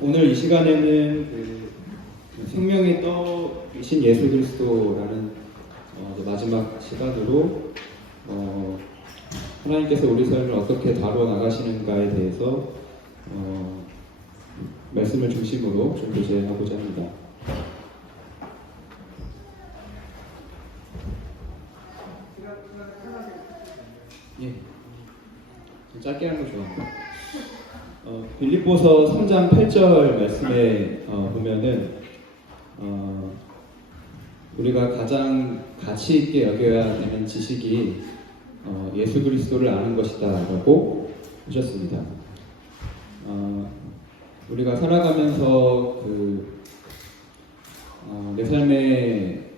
오늘 이 시간에는 그 생명의 떡이신 예수 그리스도라는 이제 마지막 시간으로 하나님께서 우리 삶을 어떻게 다루어 나가시는가에 대해서 말씀을 중심으로 좀 교제하고자 합니다. 예, 좀 짧게 하는 거 좋아합니다. 빌립보서 3장 8절 말씀에 보면은 우리가 가장 가치 있게 여겨야 되는 지식이 예수 그리스도를 아는 것이다 라고 하셨습니다. 우리가 살아가면서 내 삶에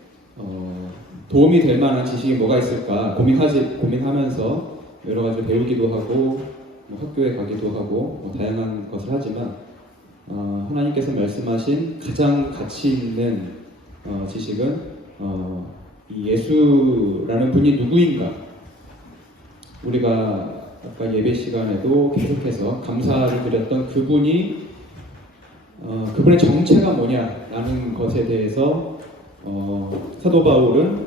도움이 될 만한 지식이 뭐가 있을까 고민하면서 여러 가지 배우기도 하고 학교에 가기도 하고 다양한 것을 하지만 하나님께서 말씀하신 가장 가치 있는 지식은 이 예수라는 분이 누구인가. 우리가 아까 예배 시간에도 계속해서 감사를 드렸던 그분이 그분의 정체가 뭐냐라는 것에 대해서 사도 바울은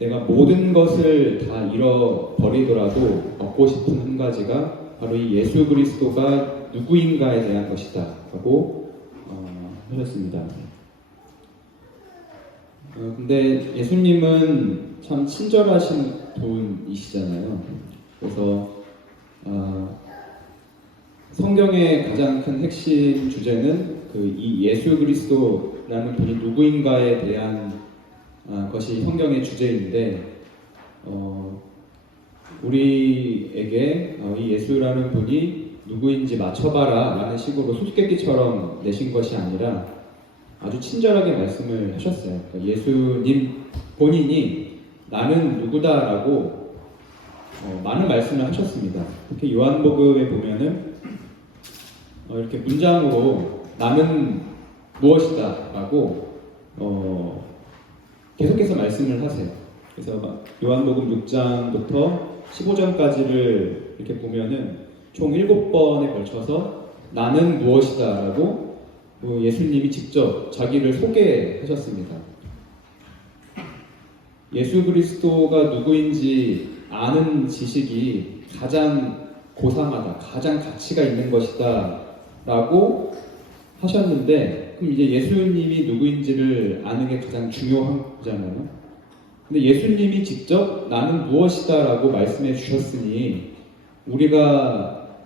내가 모든 것을 다 잃어버리더라도 얻고 싶은 한 가지가 바로 이 예수 그리스도가 누구인가에 대한 것이다 라고 하셨습니다. 근데 예수님은 참 친절하신 분이시잖아요. 그래서 성경의 가장 큰 핵심 주제는 이 예수 그리스도라는 분이 누구인가에 대한 것이 성경의 주제인데 우리에게 이 예수라는 분이 누구인지 맞춰봐라 라는 식으로 수수께끼처럼 내신 것이 아니라 아주 친절하게 말씀을 하셨어요. 그러니까 예수님 본인이 나는 누구다라고 많은 말씀을 하셨습니다. 특히 요한복음에 보면은 이렇게 문장으로 나는 무엇이다 라고 계속해서 말씀을 하세요. 그래서 요한복음 6장부터 15장까지를 이렇게 보면은 총 7번에 걸쳐서 나는 무엇이다 라고 예수님이 직접 자기를 소개하셨습니다. 예수 그리스도가 누구인지 아는 지식이 가장 고상하다, 가장 가치가 있는 것이다 라고 하셨는데, 그럼 이제 예수님이 누구인지를 아는 게 가장 중요한 거잖아요. 근데 예수님이 직접 나는 무엇이다 라고 말씀해 주셨으니 우리가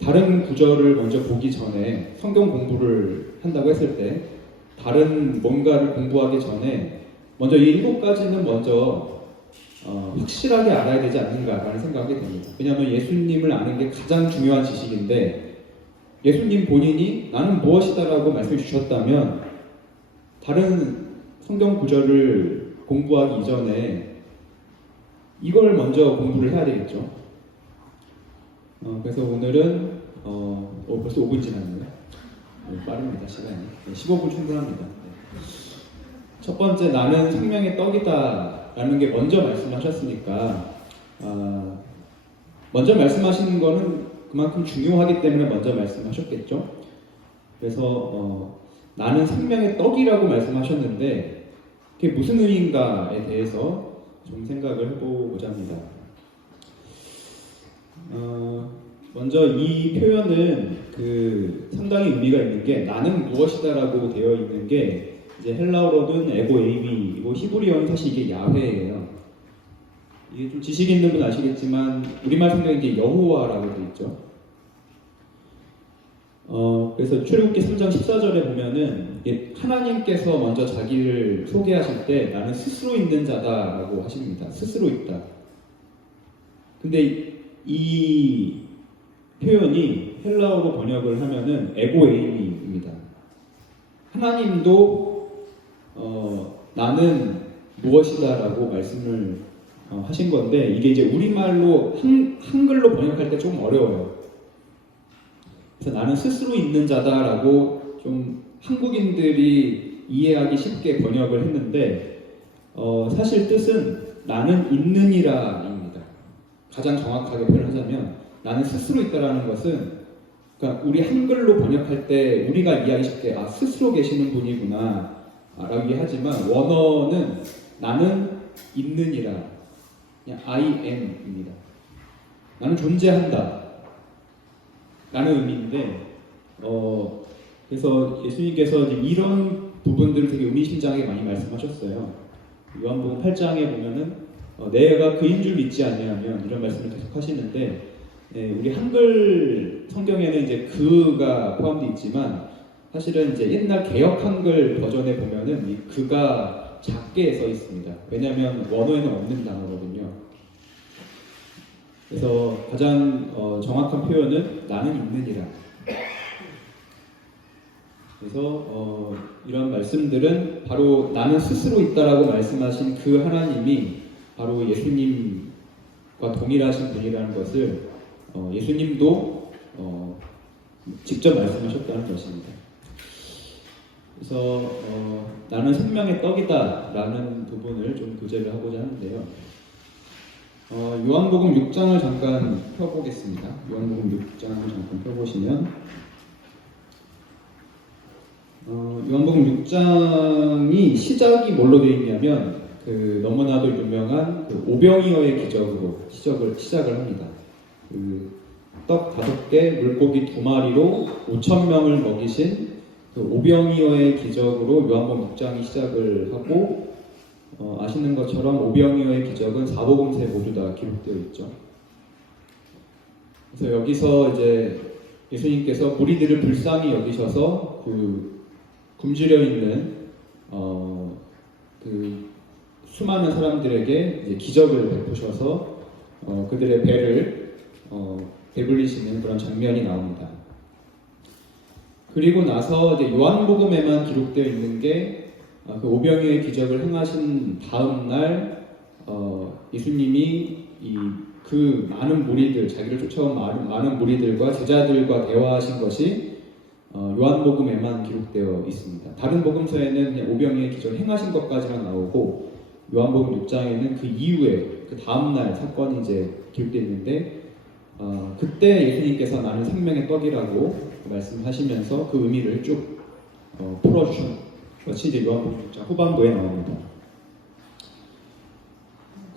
다른 구절을 먼저 보기 전에 성경 공부를 한다고 했을 때 다른 뭔가를 공부하기 전에 먼저 이 7가지는 먼저 확실하게 알아야 되지 않는가라는 생각이 듭니다. 왜냐하면 예수님을 아는 게 가장 중요한 지식인데 예수님 본인이 나는 무엇이다라고 말씀해 주셨다면 다른 성경 구절을 공부하기 이전에 이걸 먼저 공부를 해야 되겠죠. 그래서 오늘은 벌써 5분 지났네요. 빠릅니다, 시간이. 15분 충분합니다. 첫 번째, 나는 생명의 떡이다 라는 게 먼저 말씀하셨으니까 먼저 말씀하시는 거는 그만큼 중요하기 때문에 먼저 말씀하셨겠죠. 그래서 나는 생명의 떡이라고 말씀하셨는데 그게 무슨 의미인가에 대해서 좀 생각을 해보고자 합니다. 먼저 이 표현은 상당히 의미가 있는 게 나는 무엇이다라고 되어 있는 게 이제 헬라어로는 에고 에이미이고 히브리어는 사실 이게 야훼예요. 이게 좀 지식 있는 분 아시겠지만 우리말 성경에 이제 여호와라고 되어 있죠. 그래서 출애굽기 3장 14절에 보면은 하나님께서 먼저 자기를 소개하실 때 나는 스스로 있는 자다라고 하십니다. 스스로 있다. 근데 이 표현이 헬라어로 번역을 하면은 에고에이미입니다. 하나님도 나는 무엇이다라고 말씀을 하신 건데 이게 이제 우리말로 한글로 번역할 때 좀 어려워요. 그래서 나는 스스로 있는 자다라고 좀 한국인들이 이해하기 쉽게 번역을 했는데 사실 뜻은 나는 있느니라입니다. 가장 정확하게 표현하자면 나는 스스로 있다라는 것은 그러니까 우리 한글로 번역할 때 우리가 이해하기 쉽게 스스로 계시는 분이구나 라고 이해하지만 원어는 나는 있느니라, 그냥 I am입니다. 나는 존재한다 라는 의미인데 그래서 예수님께서 이런 부분들을 되게 의미심장하게 많이 말씀하셨어요. 요한복음 8장에 보면은 내가 그인 줄 믿지 아니하면 이런 말씀을 계속 하시는데, 우리 한글 성경에는 이제 그가 포함되어 있지만 사실은 이제 옛날 개역 한글 버전에 보면은 이 그가 작게 써 있습니다. 왜냐하면 원어에는 없는 단어거든요. 그래서 가장 정확한 표현은 나는 있느니라. 그래서 이런 말씀들은 바로 나는 스스로 있다라고 말씀하신 그 하나님이 바로 예수님과 동일하신 분이라는 것을 예수님도 직접 말씀하셨다는 것입니다. 그래서 나는 생명의 떡이다 라는 부분을 좀 교제를 하고자 하는데요. 요한복음 6장을 잠깐 펴보겠습니다. 요한복음 6장을 잠깐 펴보시면 요한복음 6장이 시작이 뭘로 되어 있냐면 너무나도 유명한 오병이어의 기적으로 시작을 합니다. 떡 5개, 물고기 2마리로 5,000명을 먹이신 오병이어의 기적으로 요한복음 6장이 시작을 하고, 아시는 것처럼 오병이어의 기적은 사복음서에 모두 다 기록되어 있죠. 그래서 여기서 이제 예수님께서 무리들을 불쌍히 여기셔서 굶주려 있는 수많은 사람들에게 이제 기적을 베푸셔서 그들의 배를 배불리시는 그런 장면이 나옵니다. 그리고 나서 이제 요한복음에만 기록되어 있는 게 그 오병이어의 기적을 행하신 다음 날 예수님이 그 많은 무리들, 자기를 쫓아온 많은 무리들과 제자들과 대화하신 것이 요한복음에만 기록되어 있습니다. 다른 복음서에는 그냥 오병이어의 기적을 행하신 것까지만 나오고, 요한복음 6장에는 그 이후에 그 다음 날 사건이 이제 기록되어 있는데, 그때 예수님께서 나는 생명의 떡이라고 말씀하시면서 그 의미를 쭉 풀어주신 것이 이제 요한복음 6장 후반부에 나옵니다.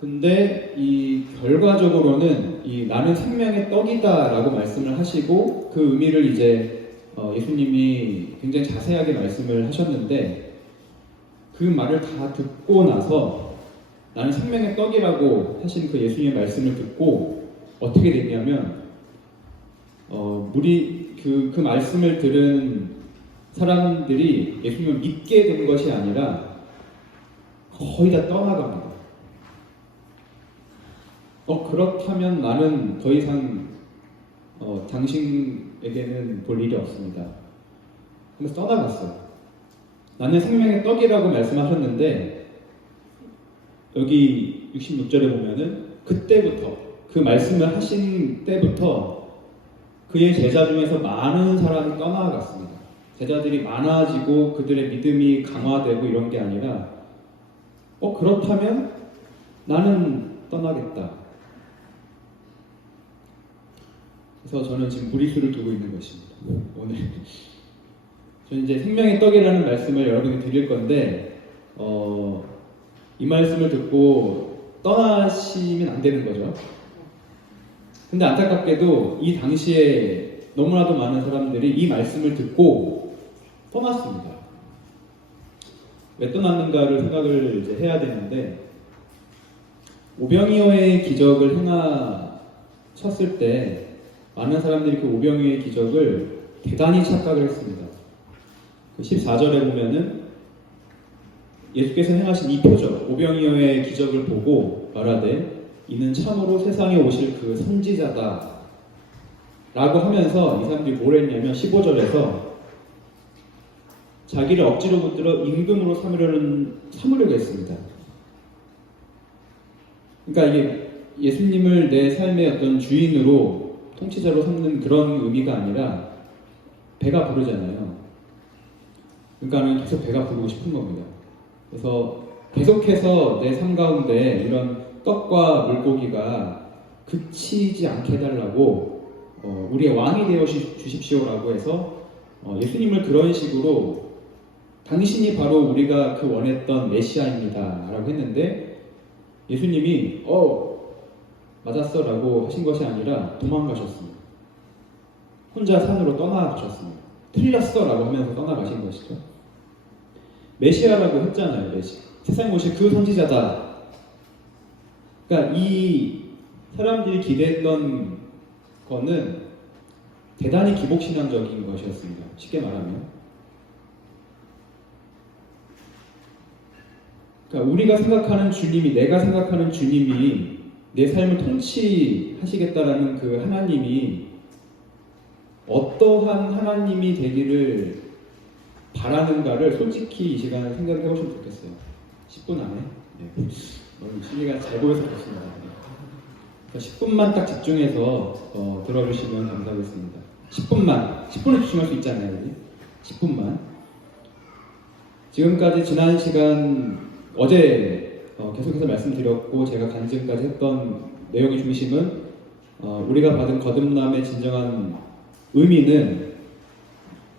근데 이 결과적으로는 이 나는 생명의 떡이다라고 말씀을 하시고 그 의미를 이제 예수님이 굉장히 자세하게 말씀을 하셨는데, 그 말을 다 듣고 나서 나는 생명의 떡이라고 하신 그 예수님의 말씀을 듣고 어떻게 됐냐면 그 말씀을 들은 사람들이 예수님을 믿게 된 것이 아니라 거의 다 떠나갑니다. 그렇다면 나는 더 이상 당신에게는 볼 일이 없습니다. 하면서 떠나갔어요. 나는 생명의 떡이라고 말씀하셨는데, 여기 66절에 보면은 그때부터, 그 말씀을 하신 때부터 그의 제자 중에서 많은 사람이 떠나갔습니다. 제자들이 많아지고 그들의 믿음이 강화되고 이런 게 아니라 그렇다면 나는 떠나겠다. 그래서 저는 지금 무리수를 두고 있는 것입니다. 오늘 저는 이제 생명의 떡이라는 말씀을 여러분이 드릴 건데, 이 말씀을 듣고 떠나시면 안 되는 거죠. 근데 안타깝게도 이 당시에 너무나도 많은 사람들이 이 말씀을 듣고 떠났습니다. 왜 떠났는가를 생각을 이제 해야 되는데, 오병이어의 기적을 행하셨을 때 많은 사람들이 그 오병이어의 기적을 대단히 착각을 했습니다. 그 14절에 보면은 예수께서 행하신 이 표적, 오병이어의 기적을 보고 말하되 이는 참으로 세상에 오실 그 선지자다 라고 하면서 이 사람들이 뭘 했냐면 15절에서 자기를 억지로 붙들어 임금으로 삼으려고 했습니다. 그러니까 이게 예수님을 내 삶의 어떤 주인으로, 통치자로 삼는 그런 의미가 아니라 배가 부르잖아요. 그러니까는 계속 배가 부르고 싶은 겁니다. 그래서 계속해서 내 삶 가운데 이런 떡과 물고기가 그치지 않게 해달라고 우리의 왕이 되어 주십시오라고 해서 예수님을 그런 식으로 당신이 바로 우리가 그 원했던 메시아입니다 라고 했는데 예수님이 맞았어 라고 하신 것이 아니라 도망가셨습니다. 혼자 산으로 떠나가셨습니다. 틀렸어 라고 하면서 떠나가신 것이죠. 메시아라고 했잖아요. 메시아. 세상에 오신 그 선지자다. 그러니까 이 사람들이 기대했던 거는 대단히 기복신앙적인 것이었습니다. 쉽게 말하면. 그러니까 우리가 생각하는 주님이, 내가 생각하는 주님이 내 삶을 통치하시겠다라는 그 하나님이 어떠한 하나님이 되기를 바라는가를 솔직히 이 시간에 생각해 보시면 좋겠어요. 10분 안에. 네. 시리가 잘 보여서 좋습니다. 10분만 딱 집중해서 들어주시면 감사하겠습니다. 10분을 집중할 수 있잖아요. 우리. 10분만. 지금까지 지난 시간 어제 계속해서 말씀드렸고 제가 간증까지 했던 내용의 중심은 우리가 받은 거듭남의 진정한 의미는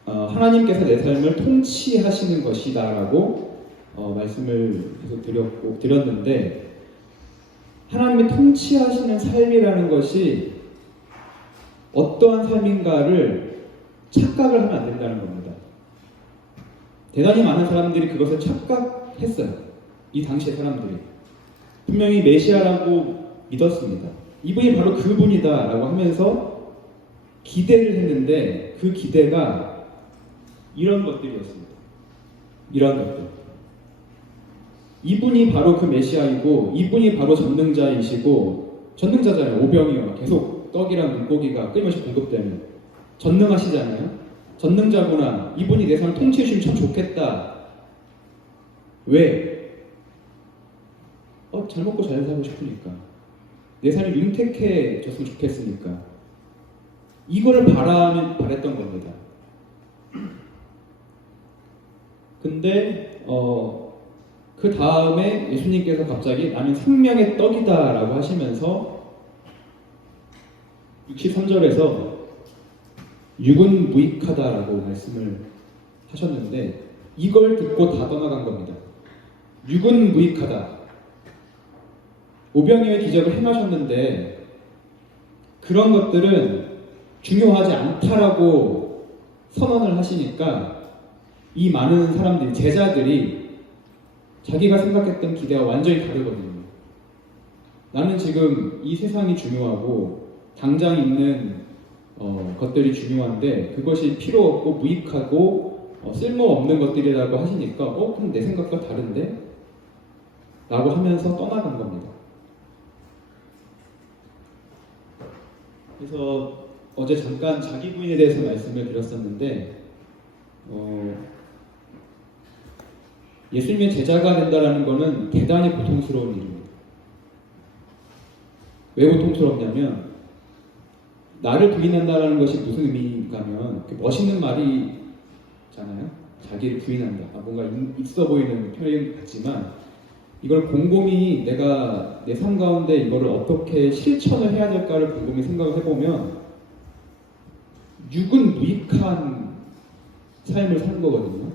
하나님께서 내 삶을 통치하시는 것이다라고 말씀을 계속 드렸는데 하나님이 통치하시는 삶이라는 것이 어떠한 삶인가를 착각을 하면 안 된다는 겁니다. 대단히 많은 사람들이 그것을 착각했어요. 이 당시의 사람들이. 분명히 메시아라고 믿었습니다. 이분이 바로 그분이다라고 하면서 기대를 했는데 그 기대가 이런 것들이었습니다. 이런 것들. 이분이 바로 그 메시아이고 이분이 바로 전능자이시고 전능자잖아요. 오병이어. 계속 떡이랑 물고기가 끊임없이 공급되는 전능하시잖아요. 전능자구나. 이분이 내 삶을 통치해 주시면 참 좋겠다. 왜? 잘 먹고 잘 살고 싶으니까. 내 삶이 윤택해졌으면 좋겠으니까. 이거를 바랬던 겁니다. 근데 그 다음에 예수님께서 갑자기 나는 생명의 떡이다 라고 하시면서 63절에서 육은 무익하다라고 말씀을 하셨는데 이걸 듣고 다 떠나간 겁니다. 육은 무익하다. 오병이어의 기적을 행하셨는데 그런 것들은 중요하지 않다라고 선언을 하시니까 이 많은 사람들이, 제자들이 자기가 생각했던 기대와 완전히 다르거든요. 나는 지금 이 세상이 중요하고 당장 있는 것들이 중요한데 그것이 필요 없고 무익하고 쓸모없는 것들이라고 하시니까 그럼 내 생각과 다른데? 라고 하면서 떠나간 겁니다. 그래서 어제 잠깐 자기 부인에 대해서 말씀을 드렸었는데 예수님의 제자가 된다는 것은 대단히 고통스러운 일입니다. 왜 고통스럽냐면 나를 부인한다는 것이 무슨 의미인가 하면 멋있는 말이잖아요. 자기를 부인한다. 뭔가 있어 보이는 표현 같지만 이걸 곰곰이 내가 내 삶 가운데 이거를 어떻게 실천을 해야 될까를 곰곰이 생각을 해보면 육은 무익한 삶을 사는 거거든요.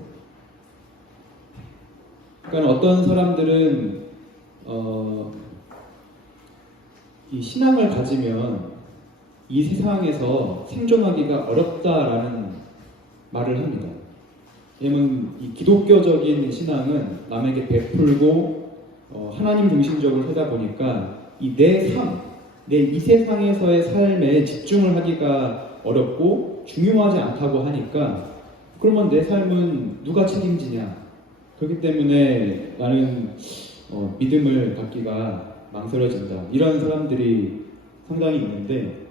그러니까 어떤 사람들은 이 신앙을 가지면 이 세상에서 생존하기가 어렵다라는 말을 합니다. 왜냐면 이 기독교적인 신앙은 남에게 베풀고 하나님 중심적으로 하다 보니까 이 내 삶, 내 이 세상에서의 삶에 집중을 하기가 어렵고 중요하지 않다고 하니까 그러면 내 삶은 누가 책임지냐? 그렇기 때문에 나는 믿음을 갖기가 망설여진다. 이런 사람들이 상당히 있는데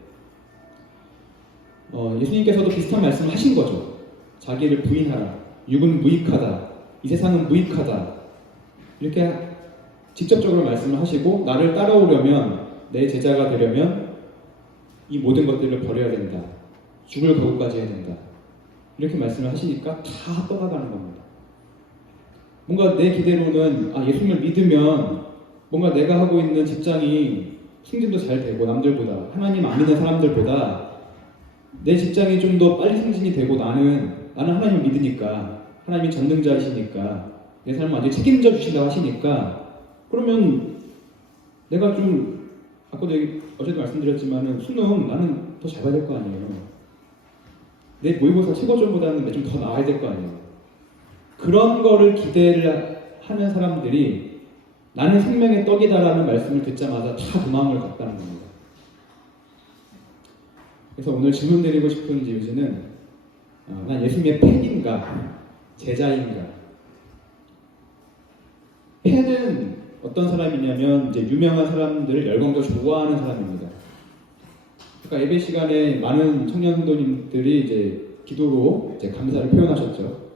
예수님께서도 비슷한 말씀을 하신 거죠. 자기를 부인하라. 육은 무익하다. 이 세상은 무익하다. 이렇게 직접적으로 말씀을 하시고 나를 따라오려면 내 제자가 되려면 이 모든 것들을 버려야 된다. 죽을 각오까지 해야 된다. 이렇게 말씀을 하시니까 다 떠나가는 겁니다. 뭔가 내 기대로는 예수님을 믿으면 뭔가 내가 하고 있는 직장이 승진도 잘 되고 남들보다 하나님 안 믿는 사람들보다 내 직장이 좀 더 빨리 승진이 되고 나는 하나님을 믿으니까, 하나님이 전능자이시니까, 내 삶을 아주 책임져 주신다고 하시니까, 그러면 내가 좀, 아까도 어제도 말씀드렸지만은 수능 나는 더 잘 봐야 될 거 아니에요. 내 모의고사 최고점보다는 좀 더 나아야 될 거 아니에요. 그런 거를 기대를 하는 사람들이 나는 생명의 떡이다라는 말씀을 듣자마자 다 도망을 갔다는 겁니다. 그래서 오늘 질문 드리고 싶은 질문은 난 예수님의 팬인가 제자인가? 팬은 어떤 사람이냐면 이제 유명한 사람들을 열광적으로 좋아하는 사람입니다. 그러니까 예배 시간에 많은 청년 성도님들이 이제 기도로 이제 감사를 표현하셨죠.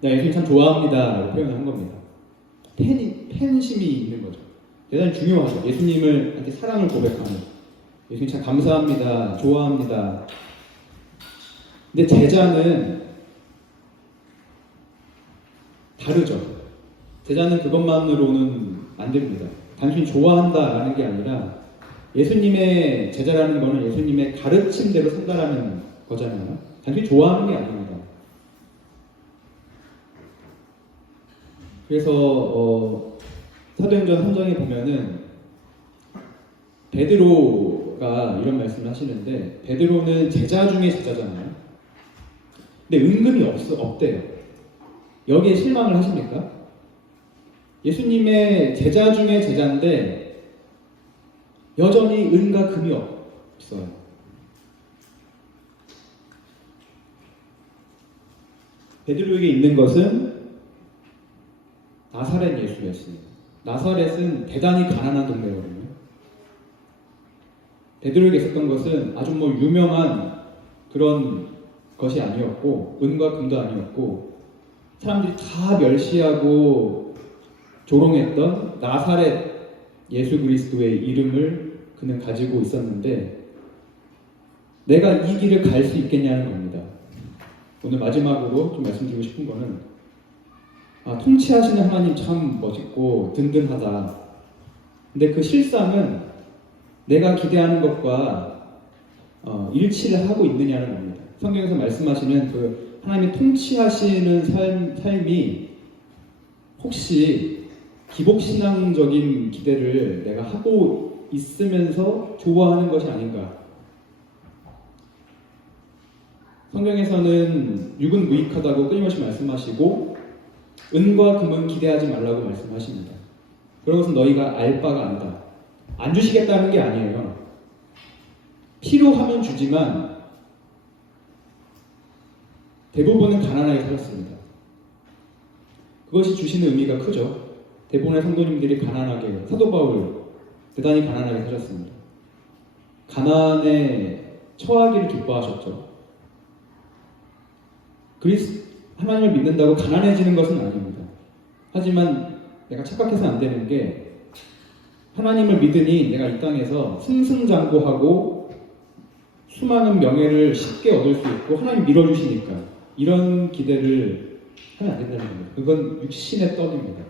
나 예수님 참 좋아합니다라고 표현한 겁니다. 팬심이 있는 거죠. 대단히 중요하죠. 예수님한테 사랑을 고백하는. 예수님 참 감사합니다. 좋아합니다. 근데 제자는 다르죠. 제자는 그것만으로는 안 됩니다. 단순히 좋아한다라는 게 아니라 예수님의 제자라는 거는 예수님의 가르침대로 산다라는 거잖아요. 단순히 좋아하는 게 아닙니다. 그래서 사도행전 3장에 보면은 베드로가 이런 말씀을 하시는데 베드로는 제자 중에 제자잖아요. 근데 은금이 없대요. 여기에 실망을 하십니까? 예수님의 제자 중에 제자인데 여전히 은과 금이 없어요. 베드로에게 있는 것은 나사렛 예수였습니다. 나사렛은 대단히 가난한 동네거든요. 베드로에게 있었던 것은 아주 유명한 그런 것이 아니었고 은과 금도 아니었고 사람들이 다 멸시하고 조롱했던 나사렛 예수 그리스도의 이름을 그는 가지고 있었는데 내가 이 길을 갈 수 있겠냐는 겁니다. 오늘 마지막으로 좀 말씀드리고 싶은 거는 통치하시는 하나님 참 멋있고 든든하다. 근데 그 실상은 내가 기대하는 것과 일치를 하고 있느냐는 겁니다. 성경에서 말씀하시는 그 하나님이 통치하시는 삶이 혹시 기복신앙적인 기대를 내가 하고 있으면서 좋아하는 것이 아닌가. 성경에서는 육은 무익하다고 끊임없이 말씀하시고 은과 금은 기대하지 말라고 말씀하십니다. 그런 것은 너희가 알 바가 아니다. 안 주시겠다는 게 아니에요. 필요하면 주지만 대부분은 가난하게 살았습니다. 그것이 주시는 의미가 크죠. 대부분의 성도님들이 가난하게, 사도 바울 대단히 가난하게 사셨습니다. 가난에 처하기를 기뻐하셨죠. 하나님을 믿는다고 가난해지는 것은 아닙니다. 하지만 내가 착각해서 안 되는 게 하나님을 믿으니 내가 이 땅에서 승승장구하고 수많은 명예를 쉽게 얻을 수 있고 하나님 밀어주시니까 이런 기대를 하면 안 된다는 겁니다. 그건 육신의 떡입니다.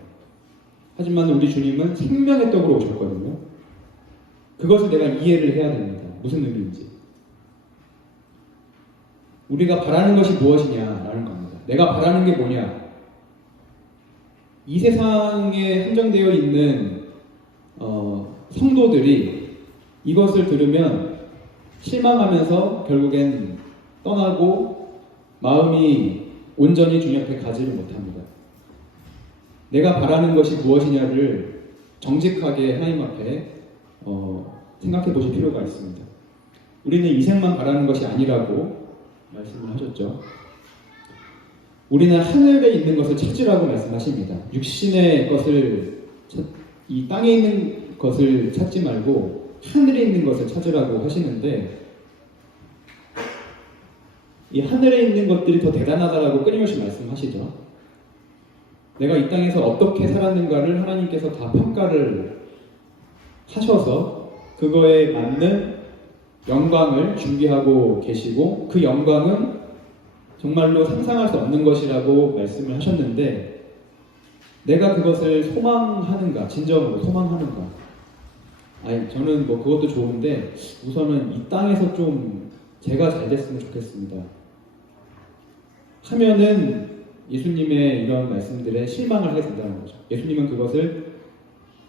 하지만 우리 주님은 생명의 떡으로 오셨거든요. 그것을 내가 이해를 해야 됩니다. 무슨 의미인지. 우리가 바라는 것이 무엇이냐라는 겁니다. 내가 바라는 게 뭐냐? 이 세상에 한정되어 있는 성도들이 이것을 들으면 실망하면서 결국엔 떠나고 마음이 온전히 주님 앞에 가지를 못합니다. 내가 바라는 것이 무엇이냐를 정직하게 하나님 앞에 생각해 보실 필요가 있습니다. 우리는 이 생만 바라는 것이 아니라고 말씀을 하셨죠. 우리는 하늘에 있는 것을 찾으라고 말씀하십니다. 육신의 것을, 이 땅에 있는 것을 찾지 말고 하늘에 있는 것을 찾으라고 하시는데 이 하늘에 있는 것들이 더 대단하다라고 끊임없이 말씀하시죠. 내가 이 땅에서 어떻게 살았는가를 하나님께서 다 평가를 하셔서 그거에 맞는 영광을 준비하고 계시고 그 영광은 정말로 상상할 수 없는 것이라고 말씀을 하셨는데 내가 그것을 소망하는가, 진정으로 소망하는가. 저는 그것도 좋은데 우선은 이 땅에서 좀 제가 잘 됐으면 좋겠습니다. 하면은 예수님의 이런 말씀들에 실망을 하게 된다는 거죠. 예수님은 그것을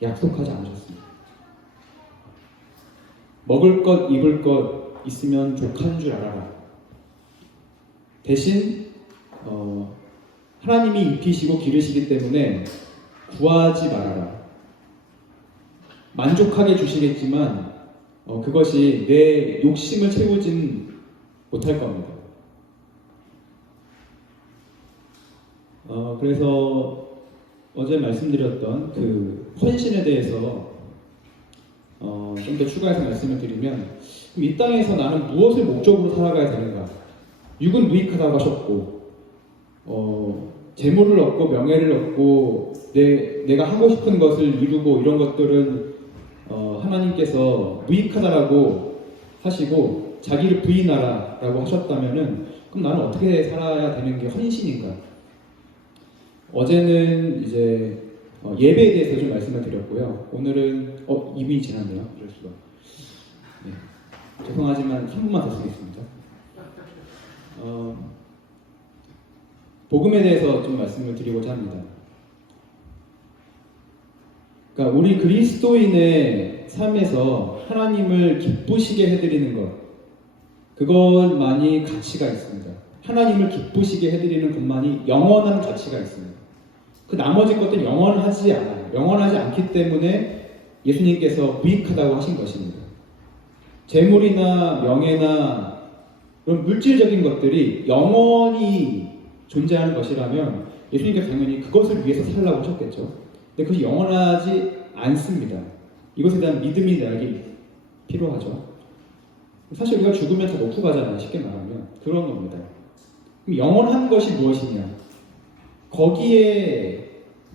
약속하지 않으셨습니다. 먹을 것, 입을 것 있으면 족한 줄 알아라. 대신 하나님이 입히시고 기르시기 때문에 구하지 말아라. 만족하게 주시겠지만 그것이 내 욕심을 채우진 못할 겁니다. 그래서 어제 말씀드렸던 그 헌신에 대해서 좀 더 추가해서 말씀을 드리면, 이 땅에서 나는 무엇을 목적으로 살아가야 되는가? 육은 무익하다고 하셨고, 재물을 얻고 명예를 얻고 내가 하고 싶은 것을 이루고 이런 것들은 하나님께서 무익하다라고 하시고 자기를 부인하라라고 하셨다면은, 그럼 나는 어떻게 살아야 되는 게 헌신인가? 어제는 이제 예배에 대해서 좀 말씀을 드렸고요. 오늘은 2분이 지났네요. 이럴 수가. 네. 죄송하지만 3분만 더 쓰겠습니다. 복음에 대해서 좀 말씀을 드리고자 합니다. 그러니까 우리 그리스도인의 삶에서 하나님을 기쁘시게 해드리는 것, 그것만이 가치가 있습니다. 하나님을 기쁘시게 해드리는 것만이 영원한 가치가 있습니다. 그 나머지 것들은 영원하지 않아요. 영원하지 않기 때문에 예수님께서 무익하다고 하신 것입니다. 재물이나 명예나 그런 물질적인 것들이 영원히 존재하는 것이라면 예수님께서 당연히 그것을 위해서 살라고 하셨겠죠. 근데 그것이 영원하지 않습니다. 이것에 대한 믿음이 나에게 필요하죠. 사실 우리가 죽으면 다 놓고 가잖아요. 쉽게 말하면. 그런 겁니다. 그럼 영원한 것이 무엇이냐? 거기에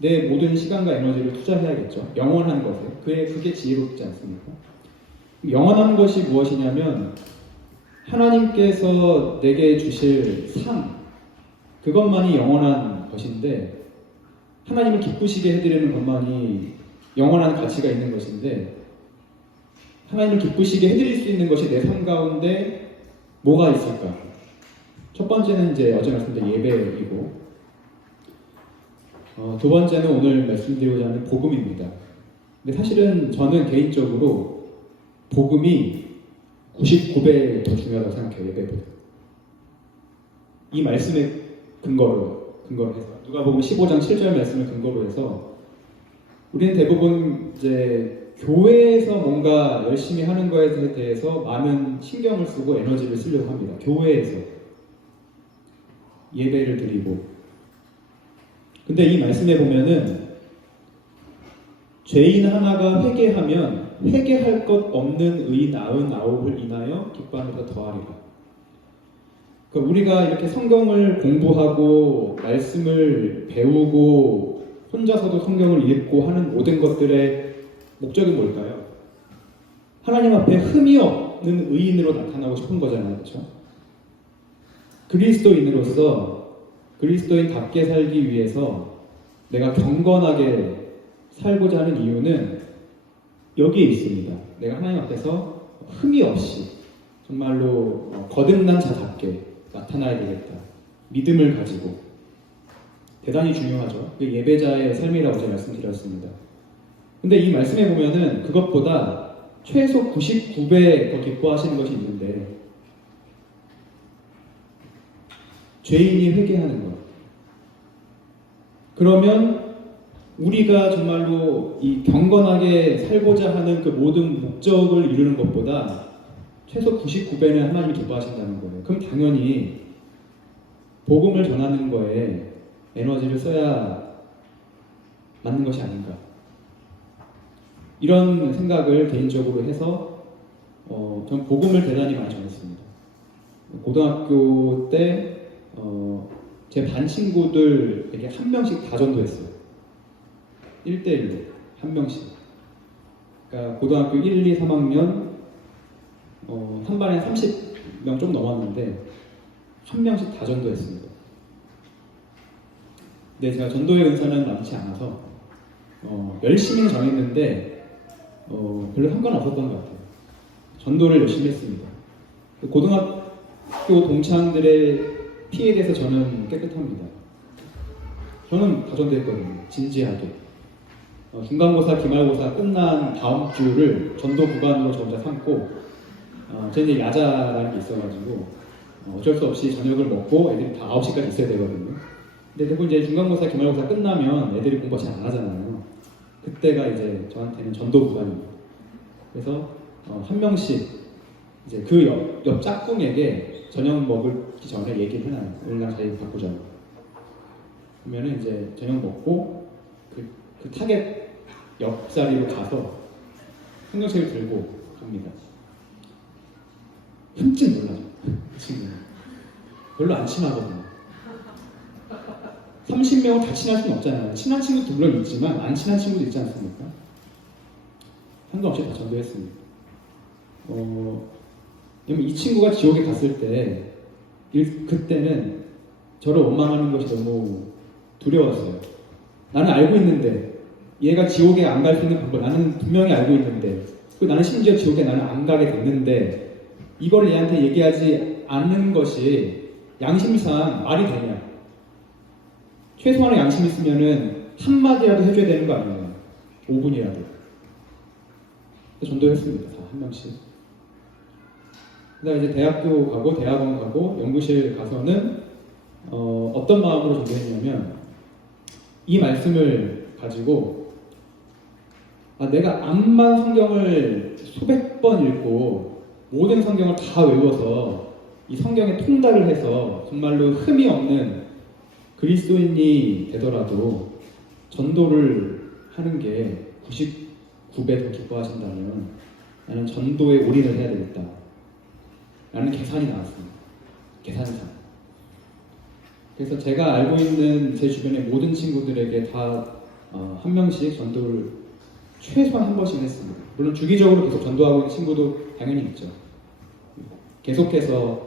내 모든 시간과 에너지를 투자해야겠죠. 영원한 것에. 그게 지혜롭지 않습니까? 영원한 것이 무엇이냐면 하나님께서 내게 주실 상, 그것만이 영원한 것인데, 하나님을 기쁘시게 해드리는 것만이 영원한 가치가 있는 것인데, 하나님을 기쁘시게 해드릴 수 있는 것이 내 삶 가운데 뭐가 있을까? 첫 번째는 이제 어제 말씀드린 예배이고, 두 번째는 오늘 말씀드리고자 하는 복음입니다. 근데 사실은 저는 개인적으로 복음이 99배 더 중요하다고 생각해요. 예배보다. 이 말씀의 근거로 해서 누가복음 15장 7절 말씀을 근거로 해서 우리는 대부분 이제 교회에서 뭔가 열심히 하는 것에 대해서 많은 신경을 쓰고 에너지를 쓰려고 합니다. 교회에서 예배를 드리고. 근데 이 말씀에 보면은 죄인 하나가 회개하면 회개할 것 없는 의인 99을 인하여 기뻐하면서 더하리라. 그러니까 우리가 이렇게 성경을 공부하고 말씀을 배우고 혼자서도 성경을 읽고 하는 모든 것들의 목적이 뭘까요? 하나님 앞에 흠이 없는 의인으로 나타나고 싶은 거잖아요. 그렇죠? 그리스도인으로서 그리스도인답게 살기 위해서 내가 경건하게 살고자 하는 이유는 여기에 있습니다. 내가 하나님 앞에서 흠이 없이 정말로 거듭난 자답게 나타나야 되겠다. 믿음을 가지고. 대단히 중요하죠. 예배자의 삶이라고 제가 말씀드렸습니다. 근데 이 말씀에 보면은 그것보다 최소 99배 더 기뻐하시는 것이 있는데, 죄인이 회개하는 것. 그러면 우리가 정말로 이 경건하게 살고자 하는 그 모든 목적을 이루는 것보다 최소 99배는 하나님이 기뻐하신다는 거예요. 그럼 당연히 복음을 전하는 거에 에너지를 써야 맞는 것이 아닌가. 이런 생각을 개인적으로 해서 전 복음을 대단히 많이 전했습니다. 고등학교 때 제 반 친구들에게 한 명씩 다 전도했어요. 1대1로 한 명씩. 그러니까 고등학교 1, 2, 3학년 한 반에 30명 좀 넘었는데 한 명씩 다 전도했습니다. 근데 제가 전도의 은사는 많지 않아서 열심히는 정했는데 별로 상관없었던 것 같아요. 전도를 열심히 했습니다. 고등학교 대학교 동창들의 피해에 대해서 저는 깨끗합니다. 저는 다 전도했거든요. 진지하게. 중간고사, 기말고사 끝난 다음 주를 전도 구간으로 저 혼자 삼고 저는 이제 야자라는 게 있어가지고 어쩔 수 없이 저녁을 먹고 애들이 다 9시까지 있어야 되거든요. 근데 대부분 이제 중간고사, 기말고사 끝나면 애들이 공부 잘 안 하잖아요. 그때가 이제 저한테는 전도 구간입니다. 그래서 한 명씩 이제 그 옆 짝꿍에게 저녁 먹기 전에 얘기를 해놔요. 오늘 날 자리 바꾸자고. 그러면은 이제 저녁 먹고 그 타겟 옆자리로 가서 성경책을 들고 갑니다. 흠칫 놀라죠. 그 친구는. 별로 안 친하거든요. 30명을 다 친할 수는 없잖아요. 친한 친구도 물론 있지만 안 친한 친구도 있지 않습니까? 상관없이 다 전도했습니다. 이 친구가 지옥에 갔을 때 그때는 저를 원망하는 것이 너무 두려웠어요. 나는 알고 있는데 얘가 지옥에 안 갈 수 있는 방법 나는 분명히 알고 있는데 그리고 나는 심지어 지옥에 나는 안 가게 됐는데 이걸 얘한테 얘기하지 않는 것이 양심상 말이 되냐. 최소한의 양심 있으면은 한마디라도 해줘야 되는 거 아니에요. 5분이라도. 전도했습니다. 다 한 명씩. 그다음에 이제 대학교 가고 대학원 가고 연구실 가서는 어떤 마음으로 전도했냐면 이 말씀을 가지고 내가 암만 성경을 수백 번 읽고 모든 성경을 다 외워서 이 성경에 통달을 해서 정말로 흠이 없는 그리스도인이 되더라도 전도를 하는 게 99배 더 기뻐하신다면 나는 전도에 올인을 해야 되겠다 라는 계산이 나왔습니다. 계산상. 그래서 제가 알고 있는 제 주변의 모든 친구들에게 다 한 명씩 전도를 최소한 한 번씩 했습니다. 물론 주기적으로 계속 전도하고 있는 친구도 당연히 있죠. 계속해서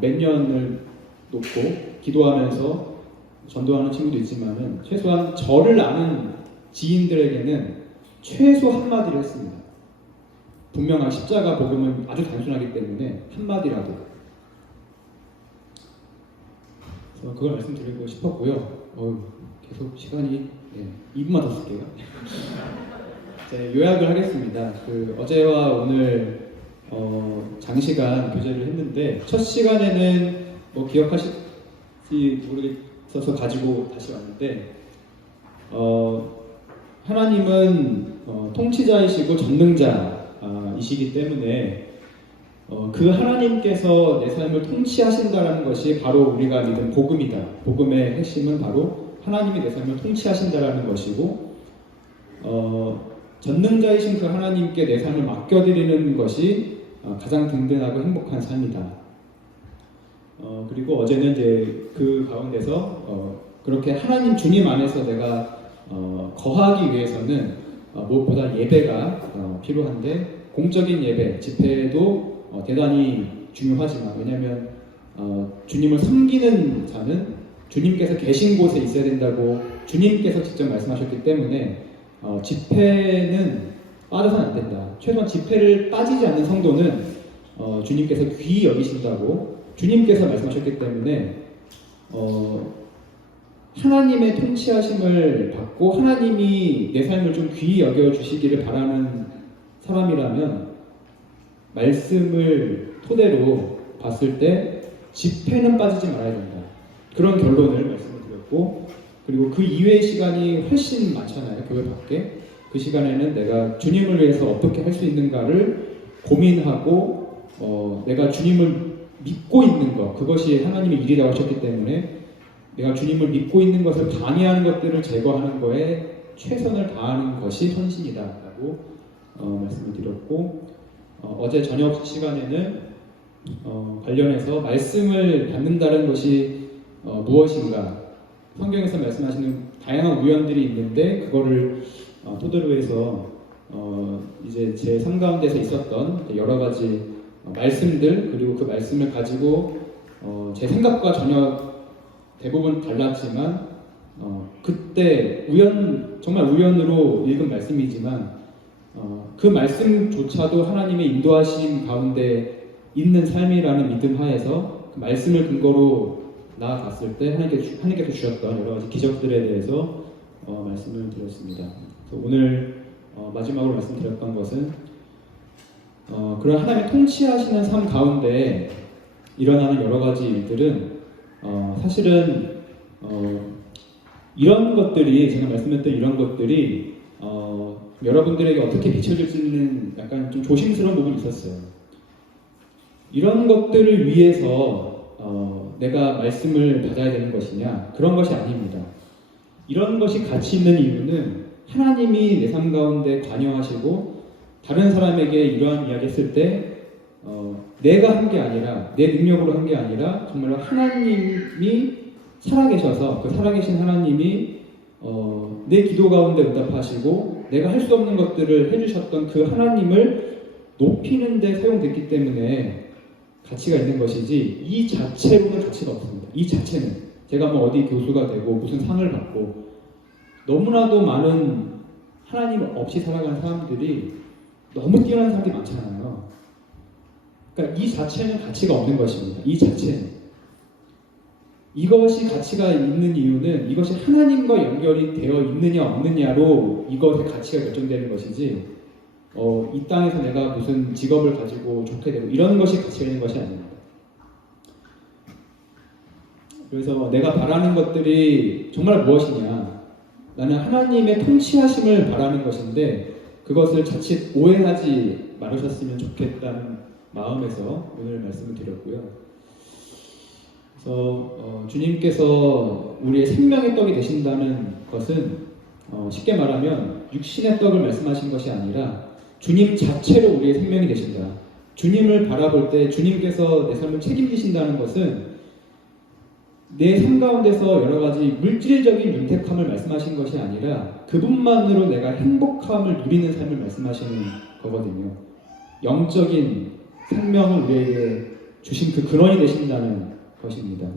몇 년을 놓고 기도하면서 전도하는 친구도 있지만은 최소한 저를 아는 지인들에게는 최소 한마디를 했습니다. 분명한 십자가 복음은 아주 단순하기 때문에 한마디라도. 그래서 그걸 말씀드리고 싶었고요. 계속 시간이 2분만 더 쓸게요. 요약을 하겠습니다. 어제와 오늘 장시간 교제를 했는데 첫 시간에는 기억하실지 모르겠어서 가지고 다시 왔는데 하나님은 통치자이시고 전능자이시기 때문에 그 하나님께서 내 삶을 통치하신다는 것이 바로 우리가 믿은 복음이다. 복음의 핵심은 바로 하나님이 내 삶을 통치하신다는 것이고 전능자이신 그 하나님께 내 삶을 맡겨드리는 것이 가장 든든하고 행복한 삶이다. 그리고 어제는 이제 그 가운데서 그렇게 하나님 주님 안에서 내가 거하기 위해서는 무엇보다 예배가 필요한데 공적인 예배, 집회도 대단히 중요하지만 왜냐하면 주님을 섬기는 자는 주님께서 계신 곳에 있어야 된다고 주님께서 직접 말씀하셨기 때문에 집회는 빠져서는 안 된다. 최소한 집회를 빠지지 않는 성도는 주님께서 귀히 여기신다고 주님께서 말씀하셨기 때문에 하나님의 통치하심을 받고 하나님이 내 삶을 좀 귀히 여겨주시기를 바라는 사람이라면 말씀을 토대로 봤을 때 집회는 빠지지 말아야 된다. 그런 결론을 말씀을 드렸고 그리고 그 이외의 시간이 훨씬 많잖아요. 교회 밖에. 그 시간에는 내가 주님을 위해서 어떻게 할 수 있는가를 고민하고 내가 주님을 믿고 있는 것 그것이 하나님의 일이라고 하셨기 때문에 내가 주님을 믿고 있는 것을 방해하는 것들을 제거하는 거에 최선을 다하는 것이 헌신이다 라고 말씀을 드렸고 어제 저녁 시간에는 관련해서 말씀을 받는다는 것이 무엇인가 성경에서 말씀하시는 다양한 우연들이 있는데 그거를 토대로 해서 이제 제 삶 가운데서 있었던 여러 가지 말씀들 그리고 그 말씀을 가지고 제 생각과 전혀 대부분 달랐지만 그때 정말 우연으로 읽은 말씀이지만 그 말씀조차도 하나님의 인도하심 가운데 있는 삶이라는 믿음 하에서 그 말씀을 근거로 나아갔을 때 하나님께서 주셨던 여러 가지 기적들에 대해서 말씀을 드렸습니다. 그래서 오늘 마지막으로 말씀드렸던 것은 그런 하나님의 통치하시는 삶 가운데 일어나는 여러 가지 일들은 사실은 이런 것들이 제가 말씀했던 이런 것들이 여러분들에게 어떻게 비춰질지는 약간 좀 조심스러운 부분이 있었어요. 이런 것들을 위해서 내가 말씀을 받아야 되는 것이냐? 그런 것이 아닙니다. 이런 것이 가치 있는 이유는 하나님이 내 삶 가운데 관여하시고 다른 사람에게 이러한 이야기 했을 때 내가 한 게 아니라 내 능력으로 한 게 아니라 정말로 하나님이 살아계셔서 그 살아계신 하나님이 내 기도 가운데 응답하시고 내가 할 수 없는 것들을 해주셨던 그 하나님을 높이는 데 사용됐기 때문에 가치가 있는 것이지 이 자체로는 가치가 없습니다. 이 자체는 제가 뭐 어디 교수가 되고 무슨 상을 받고 너무나도 많은 하나님 없이 살아가는 사람들이 너무 뛰어난 사람들이 많잖아요. 그러니까 이 자체는 가치가 없는 것입니다. 이 자체는. 이것이 가치가 있는 이유는 이것이 하나님과 연결이 되어 있느냐 없느냐로 이것의 가치가 결정되는 것이지 이 땅에서 내가 무슨 직업을 가지고 좋게 되고 이런 것이 가치가 있는 것이 아닙니다. 그래서 내가 바라는 것들이 정말 무엇이냐? 나는 하나님의 통치하심을 바라는 것인데 그것을 자칫 오해하지 말으셨으면 좋겠다는 마음에서 오늘 말씀을 드렸고요. 그래서 주님께서 우리의 생명의 떡이 되신다는 것은 쉽게 말하면 육신의 떡을 말씀하신 것이 아니라 주님 자체로 우리의 생명이 되신다. 주님을 바라볼 때 주님께서 내 삶을 책임지신다는 것은 내 삶 가운데서 여러 가지 물질적인 윤택함을 말씀하신 것이 아니라 그분만으로 내가 행복함을 누리는 삶을 말씀하시는 거거든요. 영적인 생명을 우리에게 주신 그 근원이 되신다는 것입니다.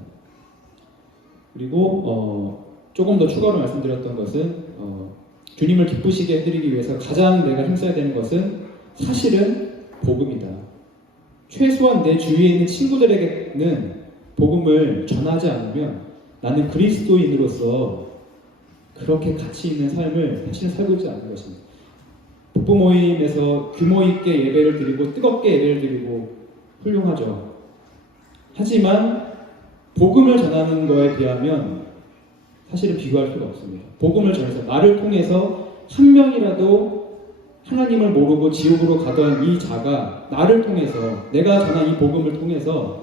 그리고 조금 더 추가로 말씀드렸던 것은 주님을 기쁘시게 해드리기 위해서 가장 내가 힘써야 되는 것은 사실은 복음이다. 최소한 내 주위에 있는 친구들에게는 복음을 전하지 않으면 나는 그리스도인으로서 그렇게 가치 있는 삶을 사실은 살고 있지 않는 것입니다. 북부 모임에서 규모 있게 예배를 드리고 뜨겁게 예배를 드리고 훌륭하죠. 하지만 복음을 전하는 거에 비하면 사실은 비교할 수가 없습니다. 복음을 전해서 나를 통해서 한 명이라도 하나님을 모르고 지옥으로 가던 이 자가 나를 통해서 내가 전한 이 복음을 통해서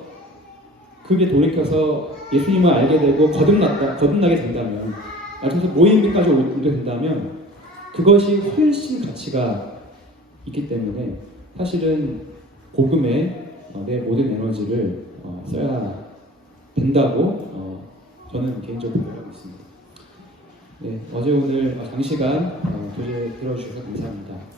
그게 돌이켜서 예수님을 알게 되고 거듭나게 된다면 나중에 모임까지 오게 된다면 그것이 훨씬 가치가 있기 때문에 사실은 복음에 내 모든 에너지를 써야 된다고 저는 개인적으로 생각하고 있습니다. 네, 어제 오늘 장시간 들어주셔서 감사합니다.